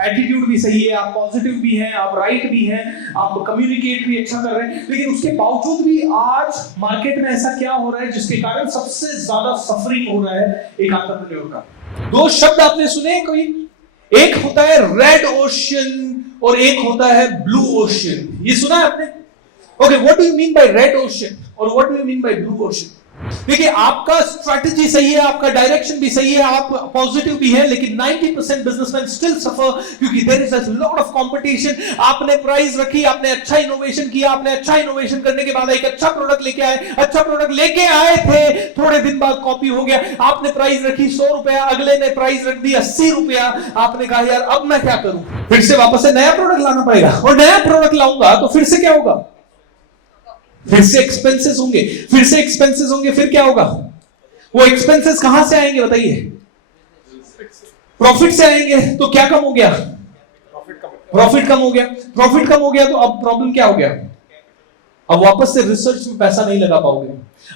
Attitude भी सही है, आप पॉजिटिव भी हैं, आप राइट भी हैं, आप कम्युनिकेट भी अच्छा कर रहे हैं, लेकिन उसके बावजूद भी आज मार्केट में ऐसा क्या हो रहा है जिसके कारण सबसे ज्यादा सफरिंग हो रहा है एक एंटरप्रेन्योर का? दो शब्द आपने सुने कोई? एक होता है रेड ओशन और एक होता है ब्लू ओशन। ये सुना है आपने? Okay, what do you mean by red ocean और what do you mean by blue ocean? देखिए, आपका स्ट्रैटेजी सही है, आपका डायरेक्शन भी सही है, आप पॉजिटिव भी है, लेकिन 90% बिजनेसमैन स्टिल सफर क्योंकि there is a lot of competition. आपने प्राइस रखी, आपने अच्छा इनोवेशन किया, आपने अच्छा इनोवेशन करने के बाद एक अच्छा प्रोडक्ट लेके आए, अच्छा प्रोडक्ट लेके आए थे, थोड़े दिन बाद कॉपी हो गया। आपने प्राइस रखी 100 रुपया, अगले ने प्राइस रख दी 80 रुपया। आपने कहा यार अब मैं क्या करूं, फिर से वापस से नया प्रोडक्ट लाना पड़ेगा, और नया प्रोडक्ट लाऊंगा तो फिर से क्या होगा? फिर से एक्सपेंसेस होंगे, फिर से एक्सपेंसेस होंगे, फिर क्या होगा? वो एक्सपेंसेस कहां से आएंगे बताइए? प्रॉफिट से आएंगे। तो क्या कम हो गया? प्रॉफिट कम हो गया। प्रॉफिट कम हो गया तो अब प्रॉब्लम क्या हो गया? अब वापस से रिसर्च में पैसा नहीं लगा पाओगे।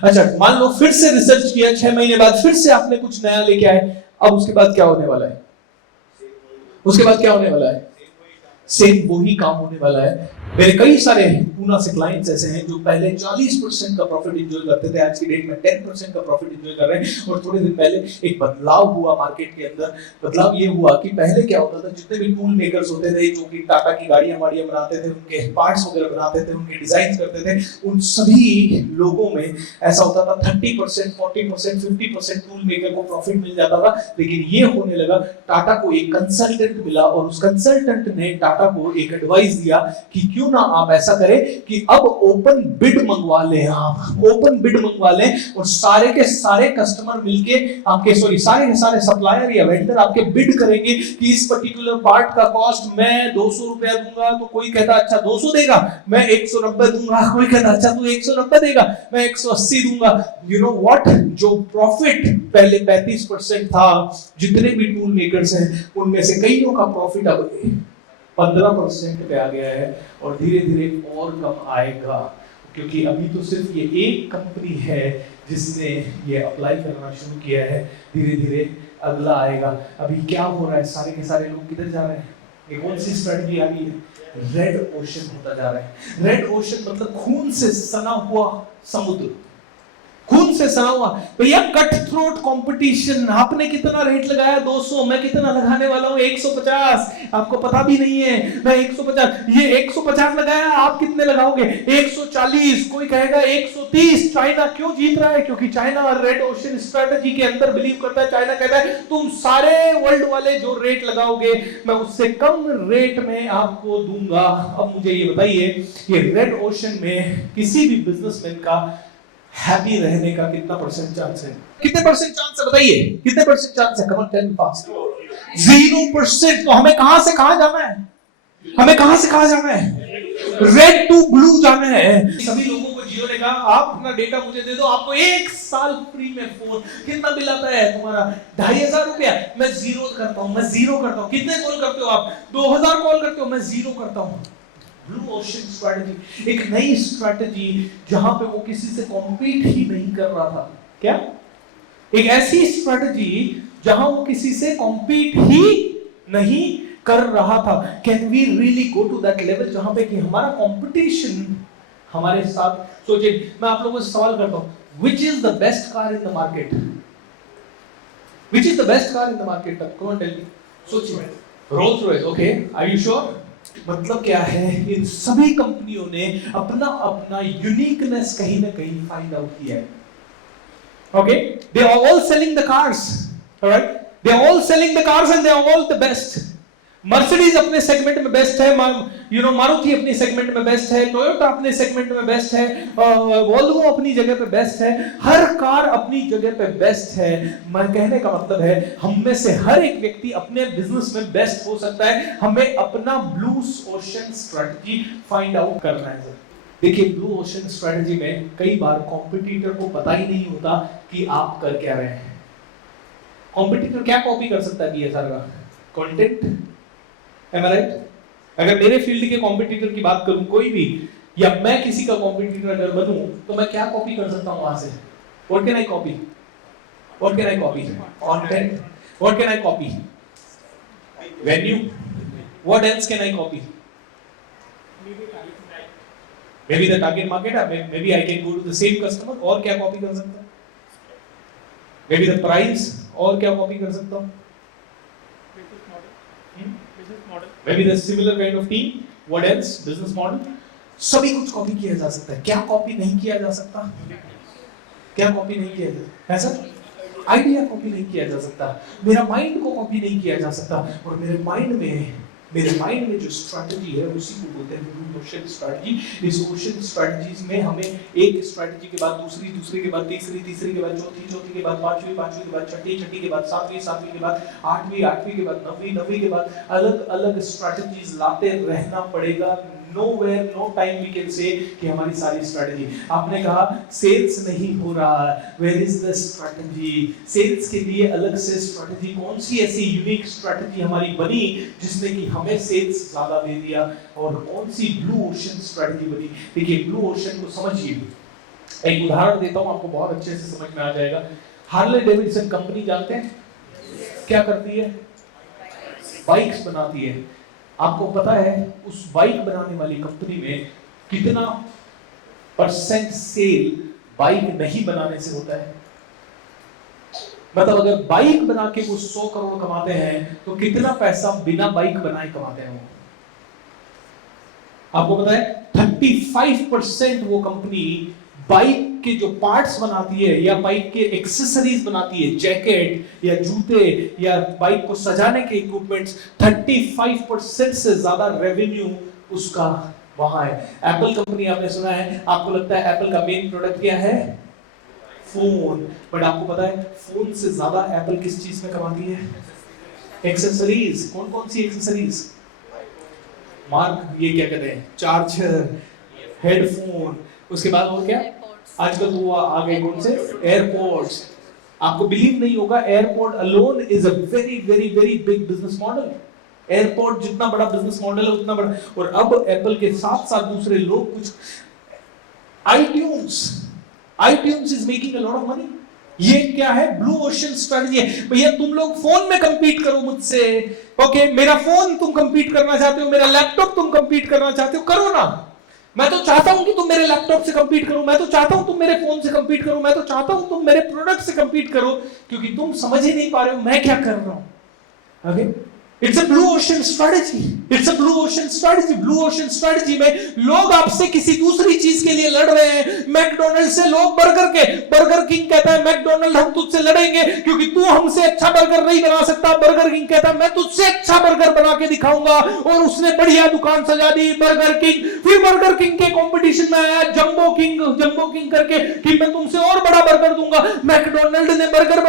अच्छा, मान लो फिर से रिसर्च किया, 6 महीने बाद फिर से आपने कुछ नया लेके आए, अब उसके बाद क्या होने वाला है? उसके बाद क्या होने वाला है? सेम वही काम होने वाला है। मेरे कई सारे पूना से क्लाइंट्स ऐसे हैं जो पहले 40% का प्रॉफिट एंजॉय करते थे, आज की डेट में 10% का प्रॉफिट एंजॉय कर रहे हैं। और थोड़े दिन पहले एक बदलाव हुआ मार्केट के अंदर। बदलाव ये हुआ कि पहले क्या होता था, जितने भी टूल मेकर्स होते थे जो कि टाटा की गाड़ियां वाड़ियां बनाते थे, उनके पार्ट्स वगैरह बनाते थे, उनके डिजाइन करते थे, उन सभी लोगों में ऐसा होता था 30%, 40%, 50% टूल मेकर को प्रॉफिट मिल जाता था। लेकिन ये होने लगा, टाटा को एक कंसल्टेंट मिला और उस कंसल्टेंट ने टाटा को एक एडवाइस दिया कि क्यों ना आप ऐसा करें कि अब ओपन बिड मंगवा लें, आप ओपन बिड मंगवा लें और सारे के सारे कस्टमर मिलके आपके सारे के सारे सप्लायर या वेंडर आपके बिड करेंगे कि इस पर्टिकुलर पार्ट का कॉस्ट मैं 200 रुपया दूंगा, तो कोई कहता अच्छा 200 देगा, मैं 190 दूंगा, कोई कहता अच्छा तू 190 देगा, मैं 180 दूंगा। यू नो व्हाट, जो प्रॉफिट पहले 35% था, जितने भी टूल मेकर्स हैं उनमें से कईयों का प्रॉफिट अब 15% पे आ गया है और धीरे धीरे और कम आएगा, क्योंकि अभी तो सिर्फ ये एक कंपनी है जिसने ये अप्लाई करना शुरू किया है। धीरे धीरे अगला आएगा। अभी क्या हो रहा है, सारे के सारे लोग किधर जा रहे हैं? एक कौन सी स्ट्रेटजी आ रही है? रेड ओशन होता जा रहा है। रेड ओशन मतलब खून से सना हुआ समुद्र, खून से सना हुआ। भैया कट थ्रोट कंपटीशन। आपने कितना रेट लगाया? 200, मैं कितना लगाने वाला हूं? 150। आपको पता भी नहीं है मैं 150, ये 150 लगाया, आप कितने लगाओगे? 140। कोई कहेगा 130। चाइना क्यों जीत रहा है? क्योंकि चाइना रेड ओशन स्ट्रेटजी के अंदर बिलीव करता है। चाइना कहता है तुम सारे वर्ल्ड वाले जो रेट लगाओगे मैं उससे कम रेट में आपको दूंगा। अब मुझे ये बताइए, ये रेड ओशन में किसी भी बिजनेसमैन का हैप्पी रहने का कितना परसेंट चांस है? कितने परसेंट चांस है बताइए? कितने परसेंट चांस है? Come on tell me fast. 0%। तो हमें कहां से कहां जाना है? हमें कहां से कहां जाना है? रेड टू ब्लू जाना है। सभी लोगों को जियो ने कहा आप अपना डेटा मुझे दे दो, आपको 1 साल फ्री में फोन। कितना बिल आता है तुम्हारा? 2500 रुपया। मैं जीरो करता हूं, मैं जीरो करता हूं। कितने कॉल करते हो आप? 2000 कॉल करते हो, मैं जीरो करता हूं। ब्लू ओशन स्ट्रैटेजी, एक नई स्ट्रैटेजी जहां पे वो किसी से कॉम्पीट ही नहीं कर रहा था। क्या? एक ऐसी स्ट्रैटेजी जहां वो किसी से कॉम्पीट ही नहीं कर रहा था। Can we really go to that level जहां पे कि हमारा कंपटीशन हमारे साथ? सोचिए, मैं आप लोगों से सवाल करता हूं, which is the best car in the market? Which is the best car in the market? Come on tell me. सोचिए। Rolls Royce. Okay, are you sure? मतलब क्या है, इन सभी कंपनियों ने अपना अपना यूनिकनेस कहीं ना कहीं फाइंड आउट किया है। Okay, they are all selling the cars, alright, they are all selling the cars and they are all the best. Mercedes अपने सेगमेंट में बेस्ट है, मारुति अपनी सेगमेंट में बेस्ट है, टोयोटा अपने सेगमेंट में बेस्ट है, वोल्वो अपनी जगह पे बेस्ट है, हर कार अपनी जगह पे बेस्ट है। मैं कहने का मतलब है हम में से हर एक व्यक्ति अपने बिजनेस में बेस्ट हो सकता है। हमें अपना blue ocean strategy find out करना है। देखिए, ब्लू ओशन स्ट्रेटजी में कई बार कॉम्पिटिटर को पता ही नहीं होता कि आप कर क्या रहे हैं। कॉम्पिटिटर क्या कॉपी कर सकता है बीएसआर का? कंटेंट। Am I right? अगर मेरे फील्ड के कॉम्पिटिटर की बात करूं कोई भी, या मैं किसी का कॉम्पिटिटर अगर बनूं, तो मैं क्या कॉपी कर सकता हूं वहां से? What can I copy? What can I copy? Content. What can I copy? Venue. What else can I copy? Maybe the target market, or maybe I can go to the same customer. और क्या copy कर सकता हूँ? Maybe the price. और क्या copy कर सकता हूँ? Business model. Maybe the similar kind of team. What else? Business model. सभी कुछ कॉपी किया जा सकता है. क्या कॉपी नहीं किया जा सकता? क्या कॉपी नहीं किया जा सकता? ऐसा आइडिया कॉपी नहीं किया जा सकता, मेरा माइंड को कॉपी नहीं किया जा सकता, और मेरे माइंड में जो स्ट्रैटेजी है उसी को बोलते हैं ब्लू ओशन स्ट्रैटेजी। इस ओशन स्ट्रैटेजीज में हमें एक स्ट्रैटेजी के बाद दूसरी, दूसरी के बाद तीसरी, तीसरी के बाद चौथी, चौथी के बाद पांचवी, पांचवी के बाद छठी, छठी के बाद सातवीं, सातवीं के बाद आठवीं, आठवीं के बाद नवीं, नवीं के बाद अलग अलग स्ट्रैटेजीज लाते रहना पड़ेगा। Nowhere, no time we can say कि हमारी सारी स्ट्रैटेजी। आपने कहा सेल्स नहीं हो रहा, where is the strategy? Sales के लिए अलग से स्ट्रैटेजी, कौन सी ऐसी यूनिक स्ट्रैटेजी हमारी बनी जिसने कि हमें सेल्स ज्यादा दे दिया, और कौन सी ब्लू ओशन स्ट्रैटेजी बनी? देखिए ब्लू ओशन को समझिए, एक उदाहरण देता हूं आपको, बहुत अच्छे से समझ में आ जाएगा। हार्ले डेविडसन कंपनी जानते हैं क्या करती है? बाइक्स बनाती है। आपको पता है उस बाइक बनाने वाली कंपनी में कितना परसेंट सेल बाइक नहीं बनाने से होता है? मतलब अगर बाइक बना के वो 100 करोड़ कमाते हैं तो कितना पैसा बिना बाइक बनाए कमाते हैं वो? आपको पता है 35% वो कंपनी बाइक के जो पार्ट्स बनाती है या बाइक के एक्सेसरीज बनाती है, जैकेट या जूते या बाइक को सजाने के इक्विपमेंट्स, 35% से ज्यादा रेवेन्यू उसका वहां है। एप्पल कंपनी आपने सुना है, आपको लगता है एप्पल का मेन प्रोडक्ट क्या है? फोन। बट आपको पता है फोन से ज्यादा एप्पल किस चीज में कमाती है? एक्सेसरीज। कौन कौन सी एक्सेसरीज? मार्क, ये क्या कहते हैं, चार्जर, हेडफोन, उसके बाद और क्या आजकल वो आ गए कौन से? एयरपोर्ट्स। आपको बिलीव नहीं होगा, airport alone is a very very very big business model. Airport जितना बड़ा बिजनेस मॉडल है उतना बड़ा, और अब एप्पल के साथ साथ दूसरे लोग कुछ, iTunes is making a lot of money. ये क्या है? ब्लू ओशन स्ट्रेटजी है। भैया तुम लोग फोन में कंपीट करो मुझसे, ओके? मेरा फोन तुम कंपीट करना चाहते हो, मेरा लैपटॉप तुम कंपीट करना चाहते हो, करो ना। मैं तो चाहता हूं कि तुम मेरे लैपटॉप से कंपीट करो, मैं तो चाहता हूं तुम मेरे फोन से कंपीट करो, मैं तो चाहता हूं तुम मेरे प्रोडक्ट से कंपीट करो, क्योंकि तुम समझ ही नहीं पा रहे हो मैं क्या कर रहा हूं। Okay, it's a blue ocean strategy, it's a blue ocean strategy. Blue ocean strategy में लोग आपसे किसी दूसरी चीज के लिए लड़ रहे हैं। मैकडॉनल्ड से लोग बर्गर किंग कहता है मैकडॉनल्ड हम तुझसे लड़ेंगे क्योंकि तू हमसे अच्छा बर्गर नहीं बना सकता। बर्गर किंग कहता है मैं तुझसे अच्छा बर्गर बना के दिखाऊंगा, और उसने बढ़िया दुकान सजा दी बर्गर किंग। फिर बर्गर किंग के कंपटीशन में आया जंबो किंग करके कि मैं तुमसे और बड़ा बर्गर दूंगा। मैकडॉनल्ड ने बर्गर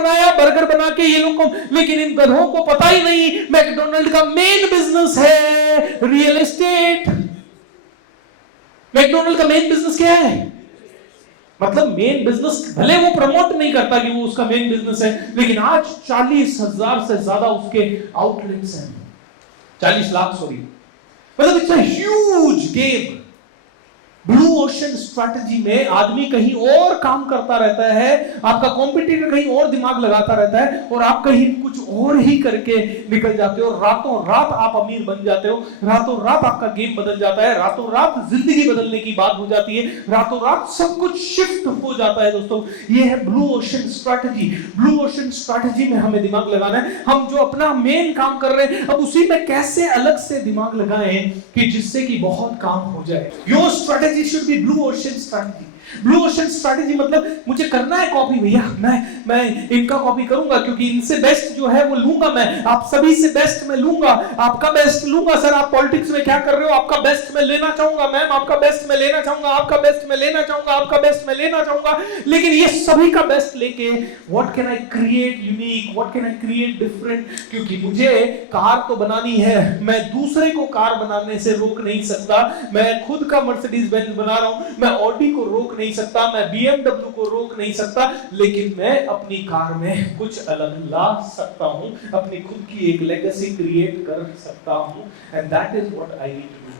बना के ये लोग को, लेकिन इन गधों को पता ही नहीं मैकडॉनल्ड का मेन बिजनेस है रियल एस्टेट। मैकडॉनल्ड का मेन बिजनेस क्या है? मतलब मेन बिजनेस भले वो प्रमोट नहीं करता कि वो उसका मेन बिजनेस है, लेकिन आज 40,000 से ज्यादा उसके आउटलेट्स हैं। 40 लाख, सॉरी, मतलब it's a huge game. Blue ocean strategy में आदमी कहीं और काम करता रहता है, आपका कॉम्पिटिटर कहीं और दिमाग लगाता रहता है, और आप कहीं कुछ और ही करके निकल जाते हो। रातों रात आप अमीर बन जाते हो, रातों रात आपका गेम बदल जाता है, रातों रात जिंदगी बदलने की बात हो जाती है, रातों रात सब कुछ शिफ्ट हो जाता है। दोस्तों, ये है blue ocean strategy. Blue ocean strategy में हमें दिमाग लगाना है। हम जो अपना मेन काम कर रहे हैं, अब उसी में कैसे अलग से दिमाग लगाएं कि जिससे कि बहुत काम हो जाए। Your strategy should be blue ocean strategy। Blue ocean strategy मतलब मुझे करना है कॉपी, भैया मैं इनका कॉपी करूंगा क्योंकि इनसे बेस्ट जो है वो लूंगा, मैं आप सभी से बेस्ट मैं लूंगा, आपका बेस्ट लूंगा। सर आप पॉलिटिक्स में क्या कर रहे हो? आपका बेस्ट मैं लेना चाहूंगा। मैम आपका बेस्ट मैं लेना चाहूंगा, आपका बेस्ट मैं लेना चाहूंगा, आपका बेस्ट मैं लेना चाहूंगा। लेकिन ये सभी का बेस्ट लेके what can I create unique, what can I create different? क्योंकि मुझे कार तो बनानी है, मैं दूसरे को कार बनाने से रोक नहीं सकता। मैं खुद का मर्सिडीज बेंज बना रहा हूं, मैं ऑडी को रोक नहीं सकता, मैं BMW को रोक नहीं सकता, लेकिन मैं अपनी कार में कुछ अलग ला सकता हूं, अपनी खुद की एक लेगेसी क्रिएट कर सकता हूं। And that is what I need to do.